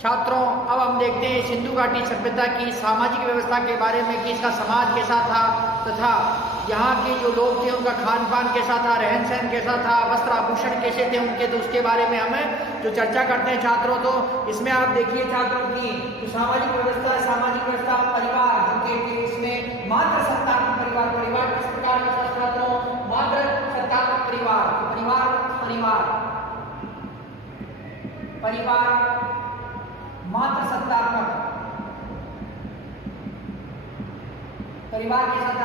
छात्रों, अब हम देखते हैं सिंधु घाटी सभ्यता की सामाजिक व्यवस्था के बारे में कि इसका समाज कैसा था तथा यहाँ के जो लोग थे उनका खान पान कैसा था, रहन सहन कैसा था, वस्त्र आभूषण कैसे थे उनके, तो उसके बारे में हमें जो चर्चा करते हैं छात्रों। तो इसमें आप देखिए छात्रों की जो सामाजिक व्यवस्था है, सामाजिक व्यवस्था परिवार जो कि इसमें मात्र सत्तात्मक परिवार, परिवार किस प्रकार का छात्रों, मात्र सत्तात्मक परिवार, परिवार मात्र सत्तात्मक परिवार के साथ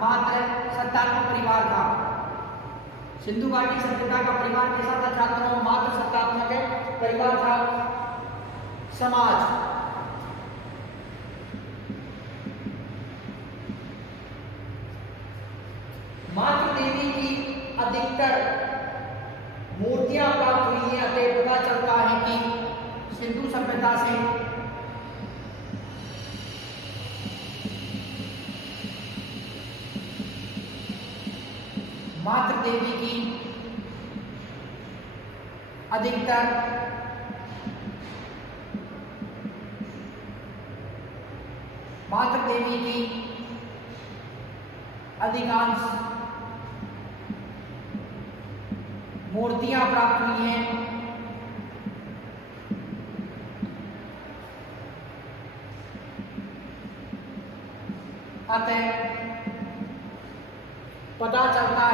मात्र सत्तात्मक परिवार था। सिंधु घाटी सभ्यता का परिवार के साथ छात्रों मात्र सत्तात्मक परिवार था। समाज, मातृ देवी की अधिकतर मूर्तियां प्राप्त हुई है, अतः पता चलता है कि सिंधु सभ्यता से मातृ देवी की अधिकतर अधिकांश मूर्तियां प्राप्त हुई हैं। अतः पता चलता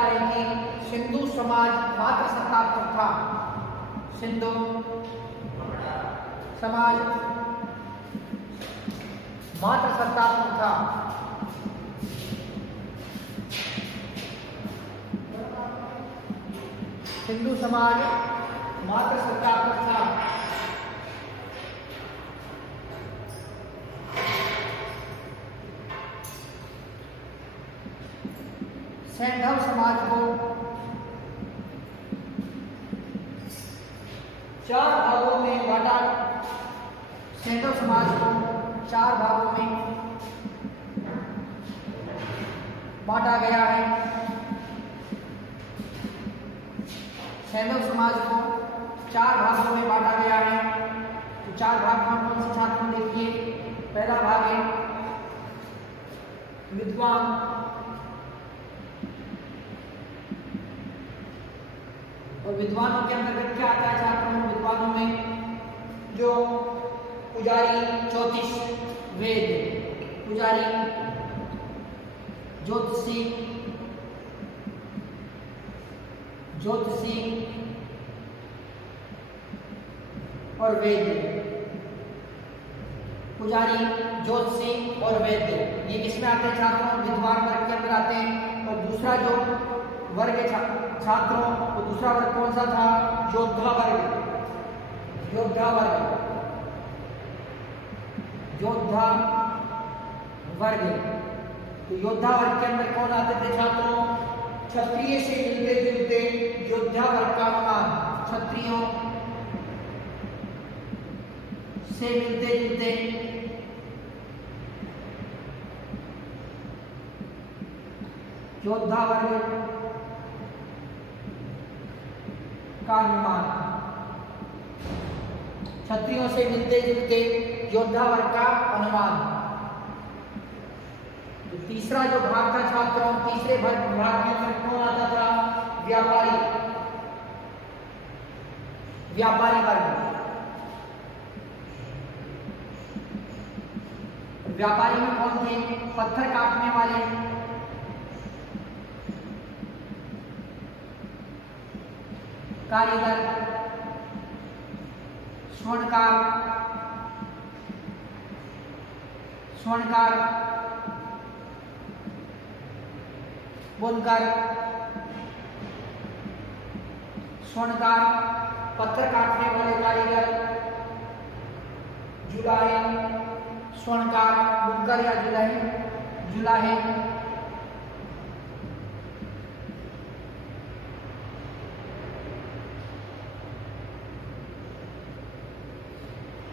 है कि सिंधु समाज मात्र सत्तात्मक था। सिंधु समाज मात्र सत्तात्मक था। सिंधु समाज मात्र सत्तात्मक था। सैंधव समाज को चार भागों में बांटा, सैंधव समाज को चार भागों में बांटा गया है। सैंधव समाज को चार भागों में बांटा गया है। तो चार भाग कौन से छात्रों देखिए। पहला भाग है विद्वान, और विद्वानों के अंतर्गत क्या आता है छात्रों। विद्वानों में जो पुजारी, ज्योतिष, वेद, पुजारी, ज्योतिषी और वैद्य, पुजारी, ज्योतिषी और वैद्य, ये किसमें आते हैं छात्रों, विद्वान वर्ग के अंदर आते हैं। और दूसरा जो वर्ग है छात्रों, तो दूसरा वर्ग कौन सा था, योद्धा वर्ग। योद्धा वर्ग, तो योद्धा वर्ग के अंदर कौन आते थे छात्रों, क्षत्रिय से मिलते जुलते योद्धा वर्ग का नाम, क्षत्रियों से मिलते जुलते योद्धा वर्ग का अनुमान, क्षत्रियों से मिलते जुलते योद्धा वर्ग का अनुमान। तो तीसरा जो भाग था छात्रों, तीसरे भाग के अंदर कौन आता था, व्यापारी वर्ग। व्यापारी में कौन थे, पत्थर काटने वाले, कारीगर, स्वर्णकार, बुनकर, स्वर्णकार, पत्थर काटने वाले कारीगर, जुलाहे, स्वर्णकार, बुनकर या जुलाहे,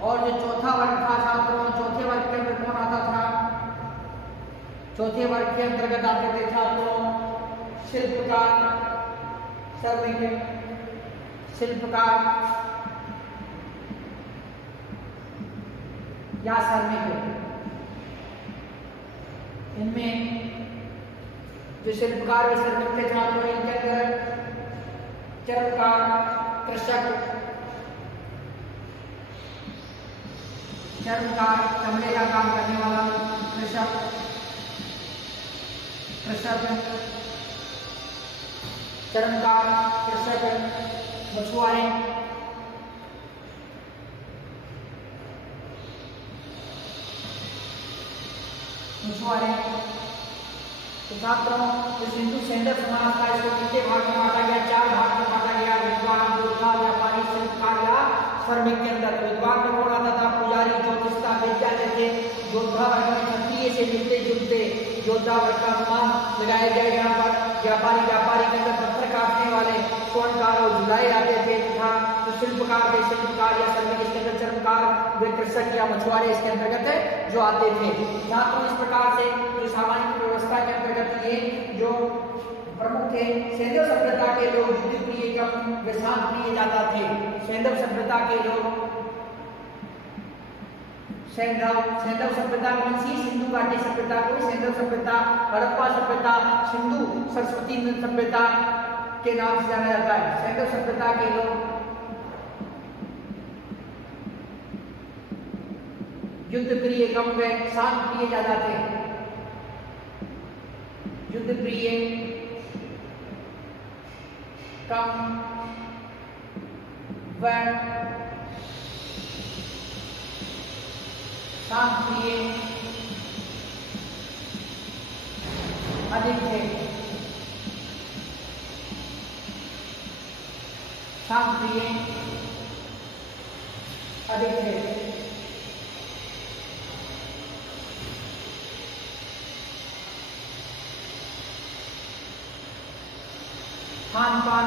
और जो चौथा वर्ग था छात्रों, चौथे वर्ग के अंदर कौन आता चौथे वर्ग के अंतर्गत आते थे छात्रों शिल्पकार, श्रमिक, शिल्पकार या श्रमिक। इनमें जो शिल्पकार व श्रमिक थे छात्रों, इनके अंदर चर्मकार, कृषक, चर्मकार चमड़े का काम करने वाला, कृषक, चर्मकार, कृषक, मछुआरे, तो छात्रों इस हिंदू सेंडर समाज का इसको कितने भाग में बांटा गया? 4 भाग में बांटा गया। विद्वान, योद्धा, व्यापारी, शिल्पकार या श्रमिक के अंदर विद्वान में कौन आता था? पुजारी, ज्योतिषता, विद्यालय थे। योद्धा वर्ग में क्षत्रिय से मिलते जुलते योद्धा वर्ग का अनुमान लगाया गया यहाँ पर। व्यापारी के अंदर पत्थर काटने वाले स्वर्णकार और जुलाए आते थे तथा जो शिल्पकार थे, शिल्पकार या श्रमिक इसके अंदर चर्मकार, वे कृषक या मछुआरे इसके अंतर्गत जो आते थे। छात्रों इस प्रकार से जो सामाजिक व्यवस्था के अंतर्गत ये जो प्रमुख थे, सैंधव सभ्यता के लोग युद्ध प्रिय कम व शांत प्रिय ज्यादा थे। सैंधव सभ्यता के लोग, सैंधव सभ्यता कौन सी? सिंधु घाटी सभ्यता को सैंधव सभ्यता, हड़प्पा सभ्यता सिंधु सरस्वती सभ्यता के नाम से जाना जाता है। सैंधव सभ्यता के लोग युद्ध प्रिय कम व शांत प्रिय ज्यादा थे। युद्ध प्रिय कम व शांत प्रिय अधिक थे। शांत प्रिय अधिक थे। खान पान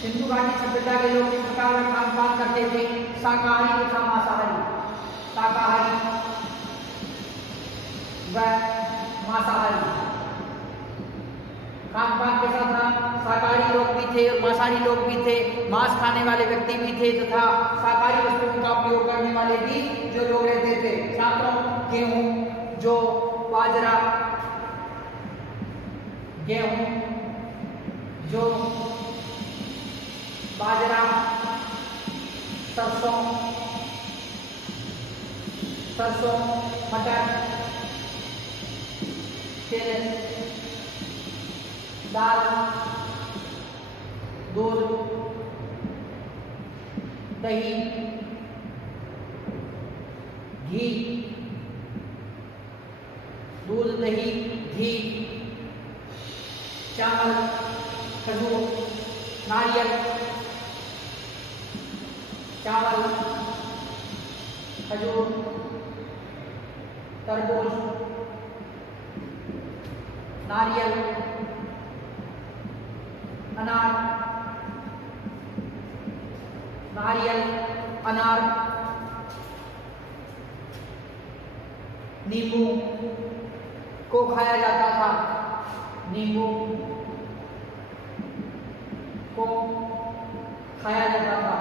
सिंधु घाटी सभ्यता के लोग इस प्रकार का खान पान करते थे, शाकाहारी तथा मांसाहारी। शाकाहारी व मांसाहारी खान पान कैसा था? शाकाहारी लोग भी थे और मांसाहारी लोग भी थे। मांस खाने वाले व्यक्ति भी थे तथा शाकाहारी वस्तुओं का उपयोग करने वाले भी जो लोग रहते थे। छात्रों गेहूं, जो बाजरा, गेहूं, जो बाजरा, सरसों, मटर, तिल, दाल, दूध, दही, घी, दूध, दही, घी, चावल, खजूर, नारियल, चावल, खजूर, तरबूज, नारियल, अनार, नींबू को खाया जाता था। नींबू को खाया जाता था।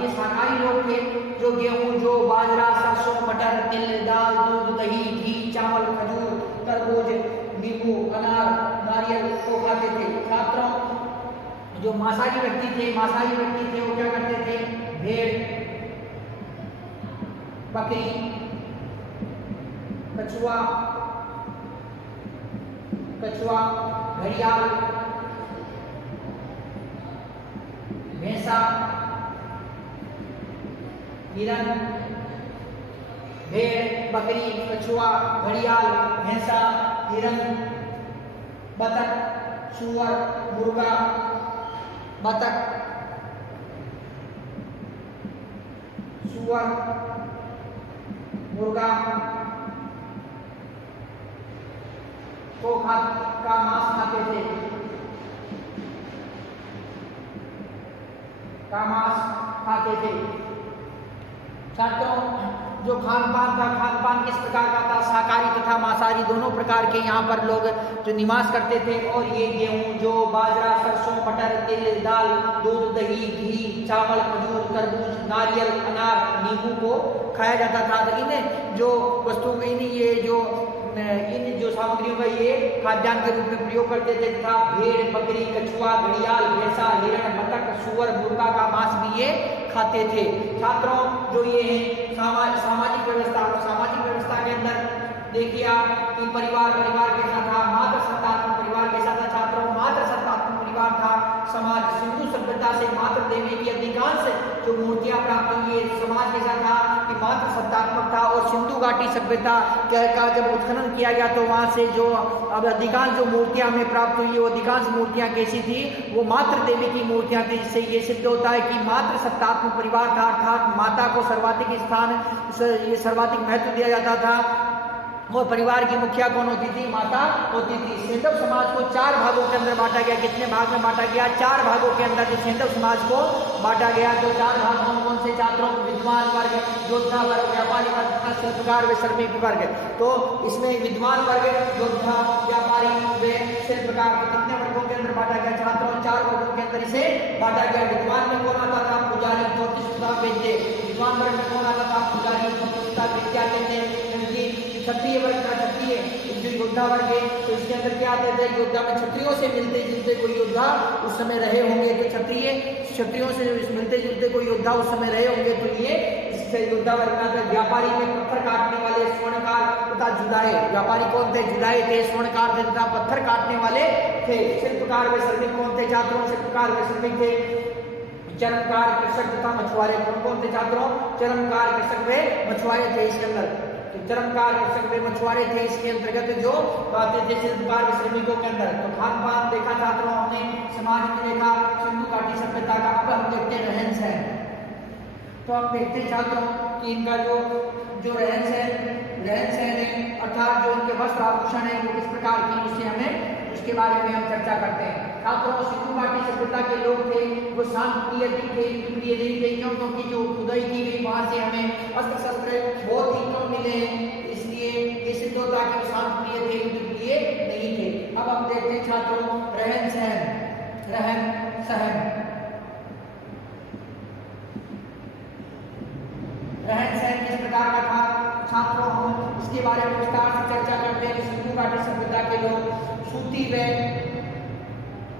ये शाकाहारी लोग थे जो गेहूं, जो बाजरा, सरसों, मटर, तिल, दाल, दूध, दही, घी, चावल, खजूर, तरबूज, नींबू, अनार, नारियल को खाते थे। छात्रों जो मांसाहारी व्यक्ति थे वो क्या करते थे? भेड़, बकरी, कछुआ, घड़ियाल, भैंसा, हिरन, भेड़, बकरी, कछुआ, घड़ियाल, भैंसा, हिरन, बतख, सुअर, मुर्गा, को का मांस खाते थे। का मांस खाते थे। छात्रों, जो खान पान था, खान पान किस प्रकार का था? शाकाहारी तथा मांसाहारी दोनों प्रकार के यहाँ पर लोग जो निवास करते थे। और ये गेहूं, जौ, बाजरा, सरसों, मटर, तिल, दाल, दूध, दही, घी, चावल, खजूर, तरबूज, नारियल, अनार, नींबू को खाया जाता था। तो इन जो वस्तुओं इन सामग्रियों का ये खाद्यान्न के रूप में प्रयोग करते थे तथा भेड़, बकरी, कछुआ, घड़ियाल, भैंसा, हिरण, बतख, सुअर, मुर्गा का मांस भी ये खाते थे। छात्रों, जो ये है सामाजिक व्यवस्था, सामाजिक व्यवस्था के अंदर देखिए आप कि परिवार कैसा था? मातृ सत्तात्मक परिवार कैसा था? छात्रों, मातृ सत्तात्मक परिवार था। समाज सिंधु सभ्यता से मातृ देवी की अधिकांश जो मूर्तियां प्राप्त हुई है, समाज कैसा था कि मातृ सत्तात्मक था। और सिंधु घाटी सभ्यता का जब उत्खनन किया गया तो वहां से जो अब अधिकांश जो मूर्तियां हमें प्राप्त हुई है, वो अधिकांश मूर्तियां कैसी थी? वो मातृ देवी की मूर्तियां थी। जिससे ये सिद्ध होता है कि मातृ सत्तात्मक परिवार था, अर्थात माता को सर्वाधिक स्थान, ये सर्वाधिक महत्व दिया जाता था। और परिवार की मुखिया कौन होती थी? माता होती थी। सेंधव समाज को 4 भागों के अंदर बांटा गया। कितने भाग में बांटा गया? 4 भागों के अंदर जो सेंधव समाज को बांटा गया। तो 4 भाग कौन कौन से? छात्रों, विद्वान वर्ग, योद्धा वर्ग, व्यापारी वर्ग तथा शिल्पकार व श्रमिक वर्ग। तो इसमें विद्वान वर्ग, योद्धा, व्यापारी व शिल्पकार, कितने वर्गों के अंदर बांटा गया? छात्रों, 4 वर्गों के अंदर इसे बांटा गया। विद्वान में कौन आता था? पुजारी, ज्योतिष तथा वैद्य। विद्वान वर्ग में कौन आता था? पुजारी, ज्योतिष तथा वैद्य कहते हैं। क्षत्रिय वर्ग का क्षत्रिय, जो योद्धा वर्ग है, तो इसके अंदर क्या आते थे? योद्धा में क्षत्रियों से मिलते जुलते कोई योद्धा उस समय रहे होंगे। तो क्षत्रियों से मिलते जुलते कोई योद्धा उस समय रहे होंगे, तो ये इससे योद्धा वर्ग में आता है। व्यापारी में पत्थर काटने वाले, स्वर्णकार तथा जुदाए। व्यापारी कौन थे? जुदाए थे, स्वर्णकार थे तथा पत्थर काटने वाले थे। शिल्पकार व श्रमिक कौन थे? छात्रों, शिल्पकार व श्रमिक थे। चरमकार, कृषक तथा मछुआरे कौन थे? छात्रों, चरमकार, कृषक व मछुआरे थे इसके अंदर। चरमकार, कृषक व मछुआरे थे इसके अंतर्गत जो आते थे शिल्पकार व श्रमिकों के अंदर। तो खान पान देखा छात्रों हमने, समाज में देखा सिंधु घाटी सभ्यता का। अब हम देखते हैं रहन सहन। तो हम देखते हैं छात्रों कि इनका जो रहन सहन है, अर्थात जो इनके वस्त्र आभूषण है वो किस प्रकार की, उससे हमें उसके बारे में हम चर्चा करते हैं। छात्रों, सिंधु घाटी सभ्यता के लोग थे वो शांतिप्रिय थे, प्रिय नहीं थे, क्योंकि जो खुदाई की गई वहां से हमें अस्त्र शस्त्र बहुत ही कम मिले हैं। इसलिए ये सिद्ध होता है कि शांतिप्रिय थे, प्रिय नहीं थे। अब हम देखते हैं छात्रों रहन सहन। रहन सहन किस प्रकार का था? छात्रों, हम इसके बारे में विस्तार से चर्चा करते हैं। सिंधु घाटी सभ्यता के लोग सूती व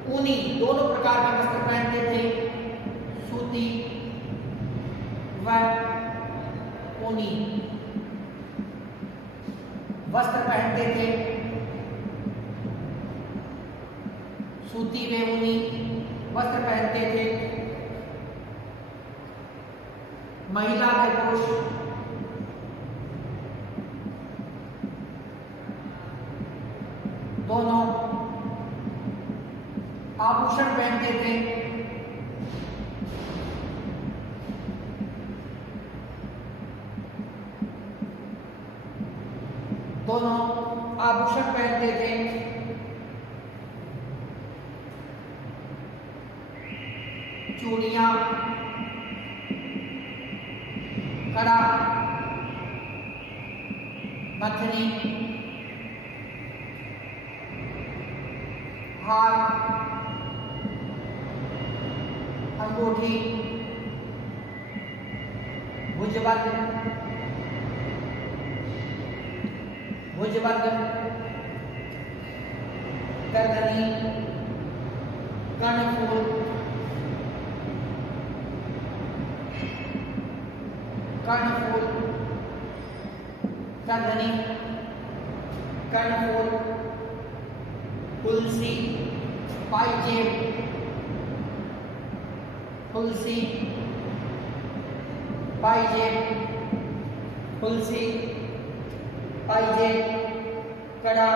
ऊनी दोनों प्रकार के वस्त्र पहनते थे। सूती व ऊनी वस्त्र पहनते थे। सूती व ऊनी वस्त्र पहनते थे। महिला व पुरुष दोनों आभूषण पहनते थे। दोनों आभूषण पहनते थे। चूड़ियां, कड़ा, नथनी, हार, अंगूठी, भुजबंद, करधनी, कर्णफूल, करधनी, कर्णफूल, तुलसी, पायजेब, तुलसी, पायजेब, कड़ा,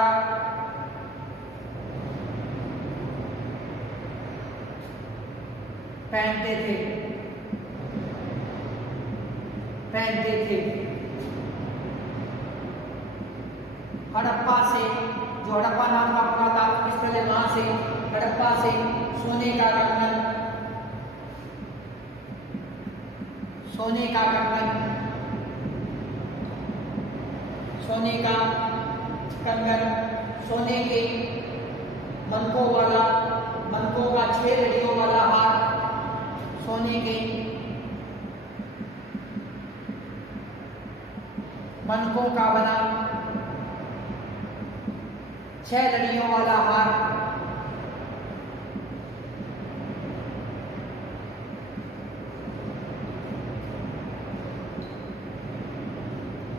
पहनते थे। हड़प्पा से, जो हड़प्पा नाम का पुरातात्विक स्थल है, वहां से हड़प्पा से सोने का कंगन, सोने का कंगन, सोने का कंगन, सोने के मनकों वाला, मनकों का 6 लड़ियों वाला हार, सोने के मनकों का बना 6 लड़ियों वाला हार,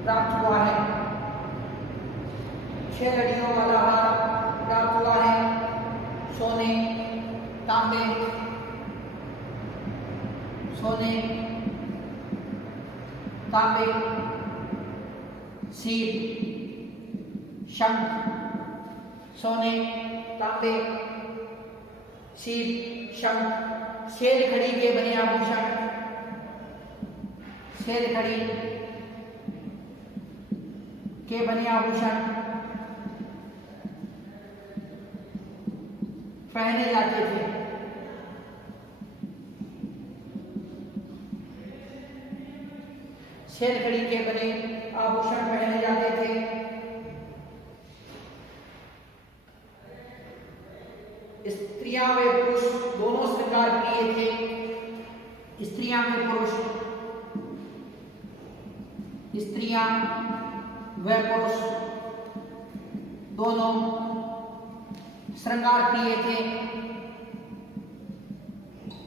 प्राप्त हुआ है। 6 लड़ियों वाला हार प्राप्त हुआ है। सोने, तांबे, सोने, तांबे, सील, शंख, सोने, तांबे, सील, शंख, शेर खड़ी के बने आभूषण, शेर खड़ी के बने आभूषण पहने जाते थे। शेर खड़ी के बने आभूषण पहने जाते थे। स्त्रियां व पुरुष दोनों श्रृंगार प्रिय थे। स्त्रियां व पुरुष, स्त्रियां व पुरुष दोनों श्रृंगार प्रिय थे।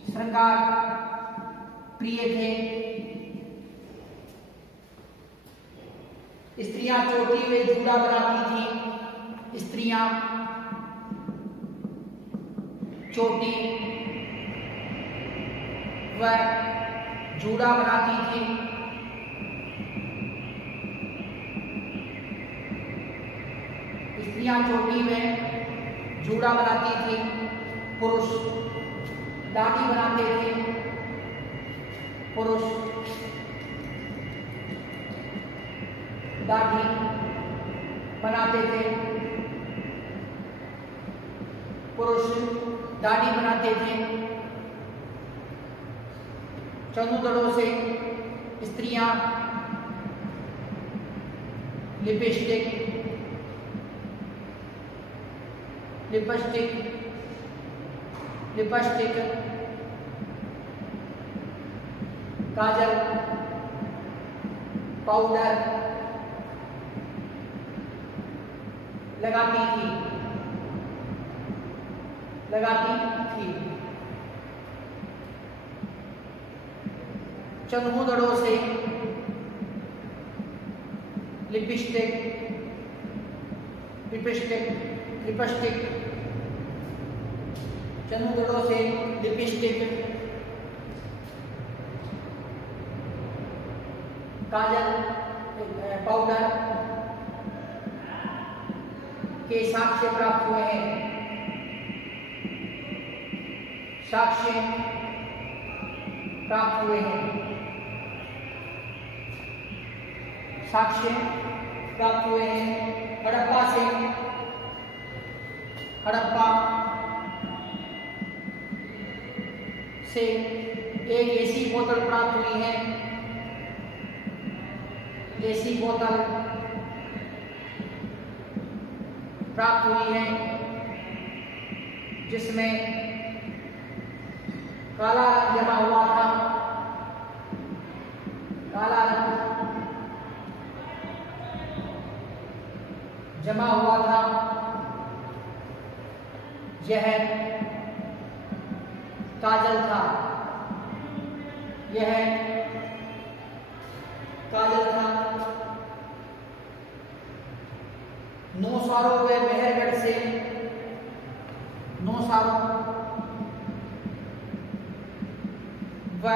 श्रृंगार प्रिय थे। स्त्रियां चोटी व जूड़ा बनाती थी। स्त्रियां चोटी व जूड़ा बनाती थी। स्त्रियां चोटी में जूड़ा बनाती थी। पुरुष दाढ़ी बनाते थे। पुरुष दाढ़ी बनाते थे। पुरुष दाढ़ी बनाते थे। चतुर्दड़ों से स्त्रियां लिपस्टिक, लिपस्टिक, लिपस्टिक, काजल, पाउडर लगाती थी। चतुर्दड़ों से लिपस्टिक, लिपस्टिक, लिपस्टिक, चतुर्दड़ों से लिपस्टिक, काजल, पाउडर के साक्ष्य प्राप्त हुए हैं। साक्ष्य प्राप्त हुए हैं। साक्ष्य प्राप्त हुए हैं। हड़प्पा से, हड़प्पा से एक ऐसी बोतल प्राप्त हुई है। ऐसी बोतल प्राप्त हुई है जिसमें काला रंग जमा हुआ था। काला रंग जमा हुआ था। यह काजल था। यह काजल था। नौसारों व मेहरगढ़ से, नौसारों व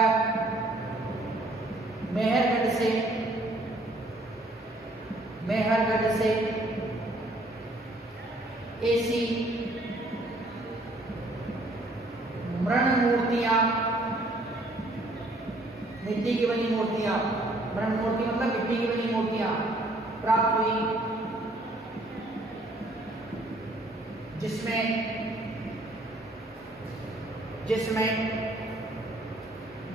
मेहरगढ़ से, मेहरगढ़ से ऐसी मृण मूर्तियां, मिट्टी की बनी मूर्तियां, मृण मूर्ति मतलब मिट्टी की बनी मूर्तियां प्राप्त हुई, जिसमें जिसमें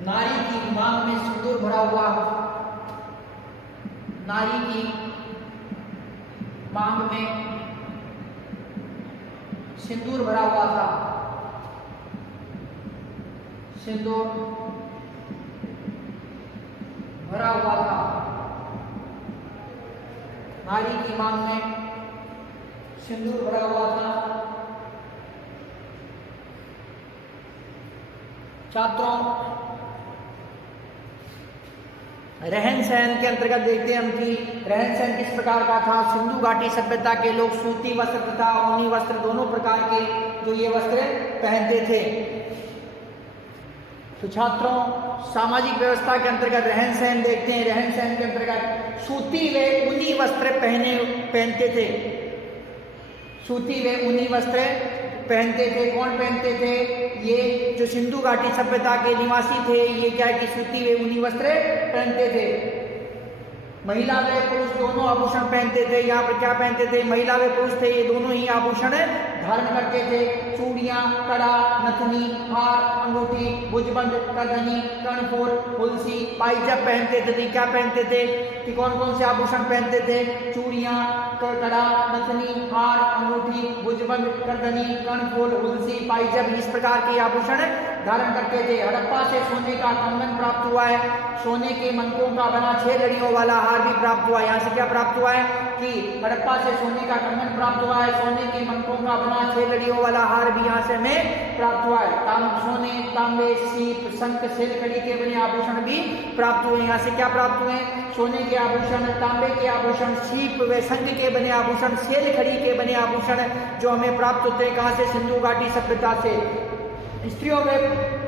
नारी की मांग में सिंदूर भरा हुआ, नारी की मांग में सिंदूर भरा हुआ था, सिंदूर भरा हुआ था, नारी की मांग में सिंदूर भरा हुआ था। छात्रों, रहन सहन के अंतर्गत देखते हैं हम कि रहन सहन किस प्रकार का था। सिंधु घाटी सभ्यता के लोग सूती वस्त्र तथा ऊनी वस्त्र दोनों प्रकार के जो ये वस्त्र पहनते थे। तो छात्रों, सामाजिक व्यवस्था के अंतर्गत रहन सहन देखते हैं। रहन सहन के अंतर्गत सूती व ऊनी वस्त्र पहनते थे, सूती व ऊनी वस्त्र पहनते थे। कौन पहनते थे? ये जो सिंधु घाटी सभ्यता के निवासी थे, ये क्या है कि सूती व ऊनी वस्त्र पहनते थे। महिला व पुरुष दोनों आभूषण पहनते थे। यहाँ पर क्या पहनते थे? महिला व पुरुष थे, ये दोनों ही आभूषण धारण करते थे। चूड़ियां, कड़ा, नथनी, हार, अंगूठी, भुजबंद, करधनी, कर्णफूल, तुलसी, पायजब पहनते थे। क्या पहनते थे कि कौन कौन से आभूषण पहनते थे? चूड़ियां, कड़ा, नथनी, हार, अंगूठी, भुजबंद, करधनी, कर्णफूल, तुलसी, पायजब, इस प्रकार के आभूषण धारण करते थे। हड़प्पा से सोने का कंगन प्राप्त हुआ है, सोने के मनकों का बना 6 लड़ियों वाला हार भी प्राप्त हुआ है। यहाँ से क्या प्राप्त हुआ है कि हड़प्पा से सोने का कंगन प्राप्त हुआ है, सोने के मनकों का बना 6 लड़ियों वाला हार भी यहाँ से हमें प्राप्त हुआ है। सोने, तांबे, सीप, शंख, सेलखड़ी के बने आभूषण भी प्राप्त हुए। यहाँ से क्या प्राप्त हुए? सोने के आभूषण, तांबे के आभूषण, सीप व शंख के बने आभूषण, सेलखड़ी के बने आभूषण जो हमें प्राप्त होते हैं। कहाँ से? सिंधु घाटी सभ्यता से। स्त्रियों व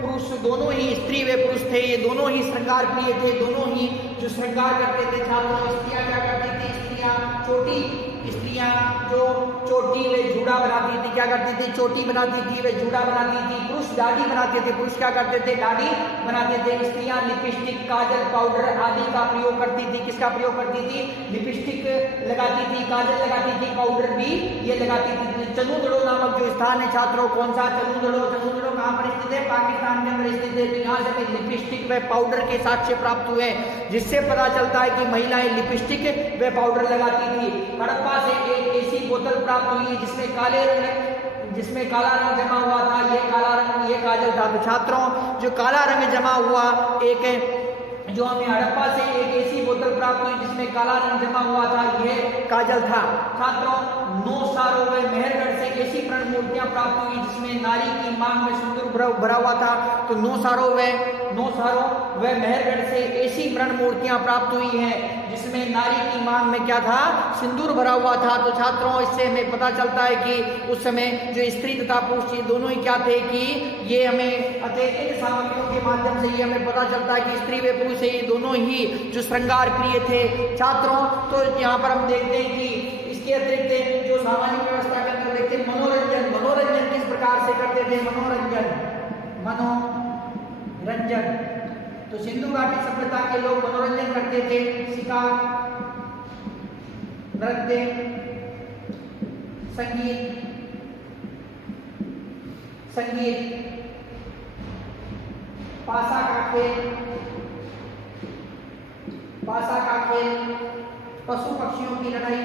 पुरुष दोनों ही, स्त्री व पुरुष थे, ये दोनों ही श्रृंगार प्रिय थे, दोनों ही जो श्रृंगार करते थे। छात्रों, स्त्रियां क्या करती थी? स्त्रियां जो चोटी व जूड़ा बनाती थी, क्या करती थी? चोटी बनाती थी व जूड़ा बनाती थी। पुरुष दाढ़ी बनाते थे, पुरुष क्या करते थे? दाढ़ी बनाते थे। स्त्रियां लिपस्टिक, काजल, पाउडर आदि का प्रयोग करती थी। किसका प्रयोग करती थी? लिपस्टिक लगाती थी, काजल लगाती थी, पाउडर भी ये लगाती थी। चनूदड़ो नामक जो स्थान है छात्रों, कौन सा? चनूदड़ो कहाँ पर स्थित है? पाकिस्तान के अंदर स्थित है। यहाँ से लिपस्टिक व पाउडर के साक्ष्य प्राप्त हुए, जिससे पता चलता है कि महिलाएं लिपस्टिक व पाउडर लगाती थी। हड़प्पा से एक ऐसी बोतल प्राप्त हुई जिसमें काला रंग जमा हुआ था। ये काला रंग, ये काजल था। तो छात्रों, जो काला रंग जमा हुआ एक जो हमें हड़प्पा से एक ऐसी बोतल प्राप्त हुई जिसमें काला रंग जमा हुआ था, यह काजल था। छात्रों, 9 सारों व मेहरगढ़ से ऐसी प्रण मूर्तियां प्राप्त हुई जिसमें नारी की मांग में सिंदूर भरा हुआ था। तो 9 सारों व मेहरगढ़ से ऐसी प्रण मूर्तियां प्राप्त हुई हैं जिसमें नारी की मांग में क्या था? सिंदूर भरा हुआ था। तो छात्रों, इससे हमें पता चलता है कि उस समय जो स्त्री तथा पुरुष ये दोनों ही क्या थे कि ये हमें अतः इन सामग्रियों के माध्यम से ये हमें पता चलता है कि स्त्री व पुरुष ये दोनों ही जो श्रृंगार प्रिय थे। छात्रों, तो यहाँ पर हम देखते हैं कि इसके अतिरिक्त जो सामाजिक व्यवस्था के अंदर देखते हैं मनोरंजन किस प्रकार से करते थे? मनोरंजन। तो सिंधु घाटी सभ्यता के लोग मनोरंजन करते थे। शिकार, नृत्य, संगीत, पासा का खेल, पशु पक्षियों की लड़ाई,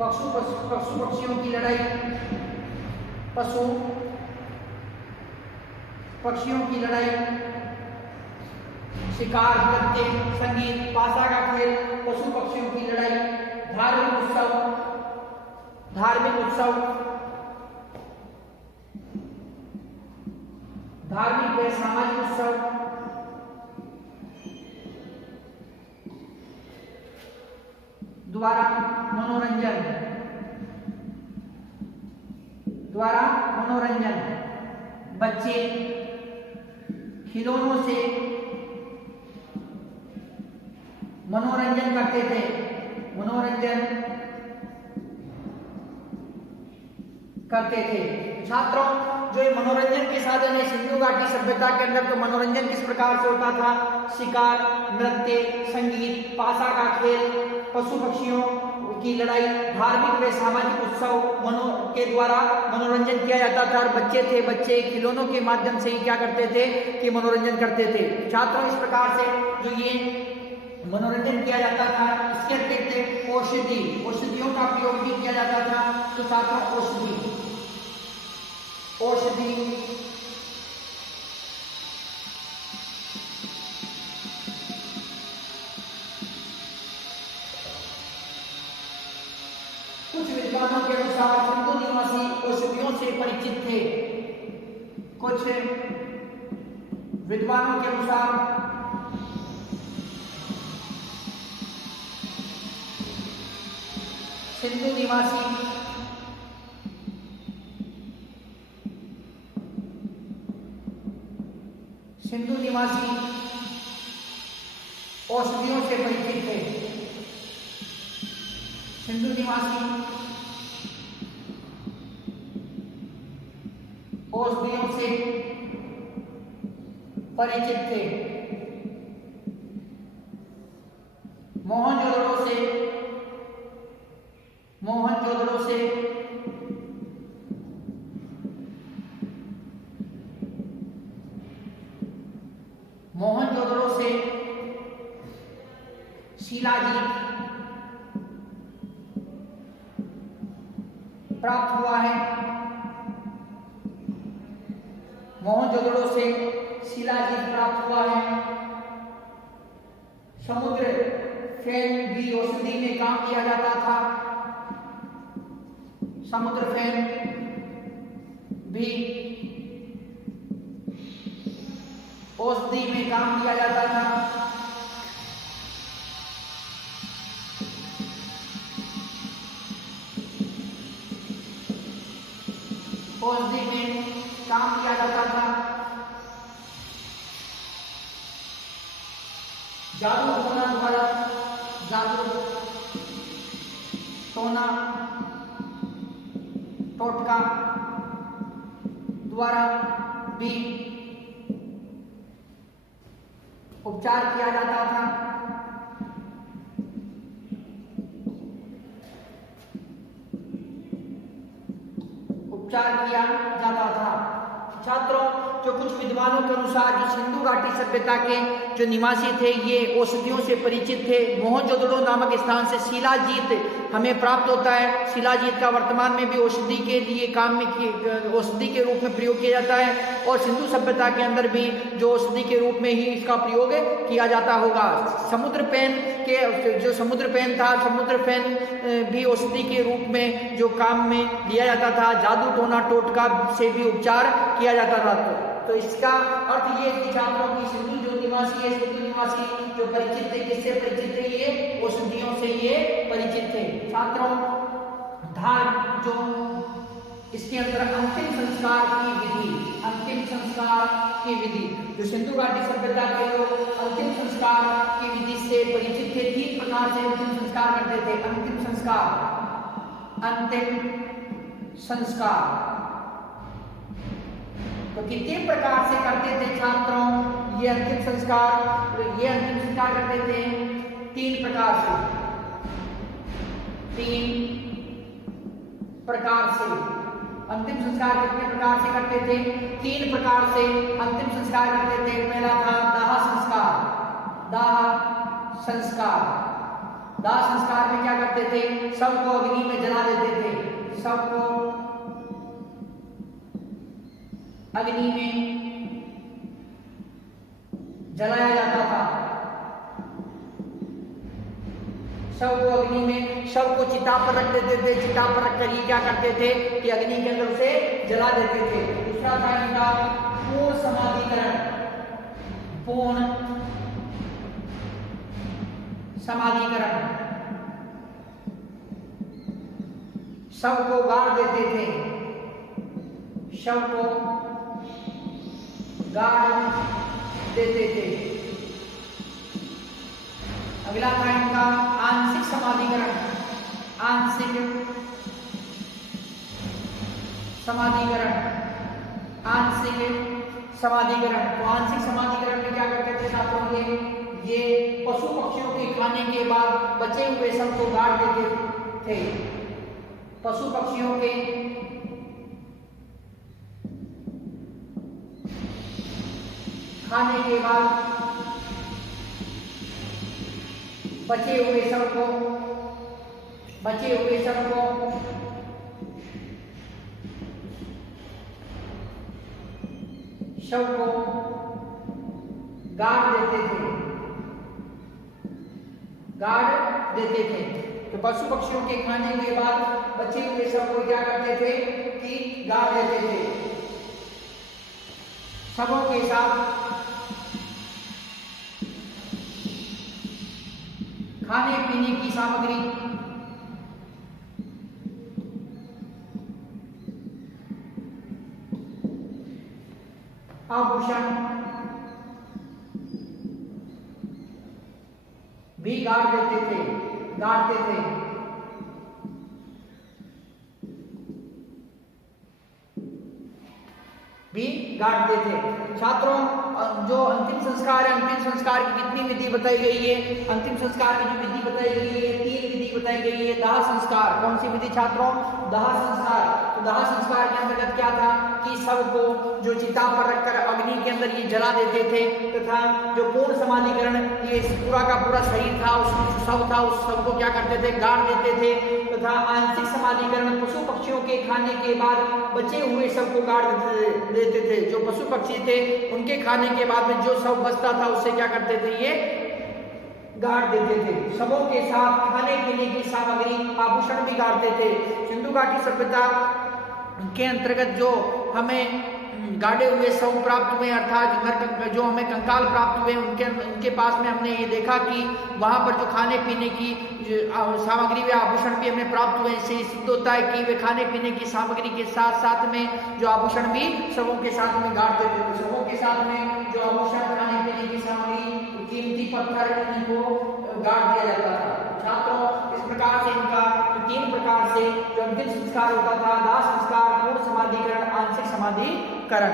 पशु पक्षियों की लड़ाई, पशु पक्षियों की लड़ाई, शिकार, नृत्य, संगीत, पासा का खेल, पशु पक्षियों की लड़ाई, धार्मिक व सामाजिक उत्सव, द्वारा मनोरंजन, बच्चे खिलौनों से मनोरंजन करते थे। छात्रों, जो ये मनोरंजन के साधन है सिंधु घाटी सभ्यता के अंदर, तो मनोरंजन किस प्रकार से होता था? शिकार, नृत्य, संगीत, पासा का खेल, पशु पक्षियों की लड़ाई, धार्मिक व सामाजिक उत्सव के द्वारा मनोरंजन किया जाता था। और बच्चे खिलौनों के माध्यम से ही क्या करते थे कि मनोरंजन करते थे। छात्रों, इस प्रकार से जो ये मनोरंजन किया जाता था, इसके अतिरिक्त औषधियों का प्रयोग भी किया जाता था। तो छात्रों, औषधि कुछ विद्वानों के अनुसार सिंधु निवासी औषधियों से परिचित थे। कुछ विद्वानों के अनुसार सिंधु निवासी औषधियों से परिचित थे। सिंधु निवासी औषधियों से परिचित थे। मोहनजोदड़ो से शिलाजीत प्राप्त हुआ है। मोहनजोदड़ो से शिलाजीत प्राप्त हुआ है। समुद्र फेन भी औषधि में काम किया जाता था। समुद्र फेन भी औषधि में काम किया जाता था। औषधि में काम किया जाता था। जादू टोना टोटका द्वारा भी उपचार किया जाता था। छात्रों, जो कुछ विद्वानों के अनुसार जो सिंधु घाटी सभ्यता के जो निवासी थे, ये औषधियों से परिचित थे। मोहनजोदड़ो नामक स्थान से शिलाजीत हमें प्राप्त होता है। शिलाजीत का वर्तमान में भी औषधि के लिए औषधि के रूप में प्रयोग किया जाता है। और सिंधु सभ्यता के अंदर भी जो औषधि के रूप में ही इसका प्रयोग किया जाता होगा। समुद्र फेन था, समुद्र फेन भी औषधि के रूप में जो काम में लिया जाता था। जादू टोना टोटका से भी उपचार किया जाता था। तो इसका अर्थ ये कि छात्रों की सिंधु जो निवासी जो परिचित थे, किससे परिचित थे? ये औषधियों से ये परिचित थे। छात्रों, जो इसके अंदर अंतिम संस्कार की विधि जो सिंधु घाटी सभ्यता के लोग अंतिम संस्कार की विधि से परिचित थे। 3 प्रकार से अंतिम संस्कार करते थे। अंतिम संस्कार तो कितने प्रकार से करते थे छात्रों? ये अंतिम संस्कार करते थे 3 प्रकार से। 3 प्रकार से अंतिम संस्कार कितने प्रकार से करते थे? 3 प्रकार से अंतिम संस्कार करते थे। पहला था दाह संस्कार में क्या करते थे? सबको अग्नि में जला देते थे। सबको अग्नि में जलाया जाता था। सबको चिता पर रख देते थे। चिता पर रखकर ये क्या करते थे कि अग्नि के अंदर से जला देते थे। दूसरा था इनका पूर्ण समाधिकरण। शव को गाड़ देते थे। अगला था इनका आंशिक समाधिकरण। तो आंशिक समाधिकरण में क्या करते थे छात्रों? ये पशु पक्षियों के खाने के बाद बचे हुए सब को गाड़ देते थे। थे। पशु पक्षियों के खाने के बाद बचे हुए शव को गाड़ देते थे। तो पशु पक्षियों के खाने के बाद बचे हुए शव को क्या करते थे कि गाड़ देते थे। शवों के साथ खाने पीने की सामग्री, आभूषण भी गाड़ते थे। छात्रों, जो अंतिम संस्कार है, अंतिम संस्कार की कितनी विधि बताई गई है? अंतिम संस्कार की जो विधि बताई गई है, 3 विधि बताई गई है। दाह संस्कार, कौन सी विधि छात्रों? दाह संस्कार। तो दाह संस्कार के अंतर्गत क्या था कि शव को जो चिता पर रखकर अग्नि के अंदर ये जला देते थे, तथा जो पूर्ण समाधिकरण, ये पूरा का पूरा शरीर था, उस शव था, उस शव को क्या करते थे? गाड़ देते थे। तथा आंशिक समाधिकरण, पशु पक्षियों के खाने के बाद बचे हुए शव को गाड़ देते थे। जो पशु पक्षी थे उनके खाने के बाद में जो शव बचता था उससे क्या करते थे? ये गाड़ देते थे। शवों के साथ खाने पीने की सामग्री, आभूषण भी गाड़ते थे। सिंधु घाटी सभ्यता के अंतर्गत जो हमें गाड़े हुए शव प्राप्त हुए, अर्थात जो हमें कंकाल प्राप्त हुए, उनके पास में हमने ये देखा कि वहाँ पर जो खाने पीने की सामग्री व आभूषण भी हमें प्राप्त हुए। इससे सिद्ध होता है कि वे खाने पीने की सामग्री के साथ साथ में जो आभूषण भी शवों के साथ में गाड़ देते थे। शवों के साथ में जो आभूषण, खाने पीने की सामग्री, कीमती पत्थर, इनको गाड़ दिया जाता था। छात्रों, इस प्रकार से इनका 3 प्रकार से जो अंतिम संस्कार होता था: दाह संस्कार, पूर्ण समाधिकरण, आंशिक समाधिकरण।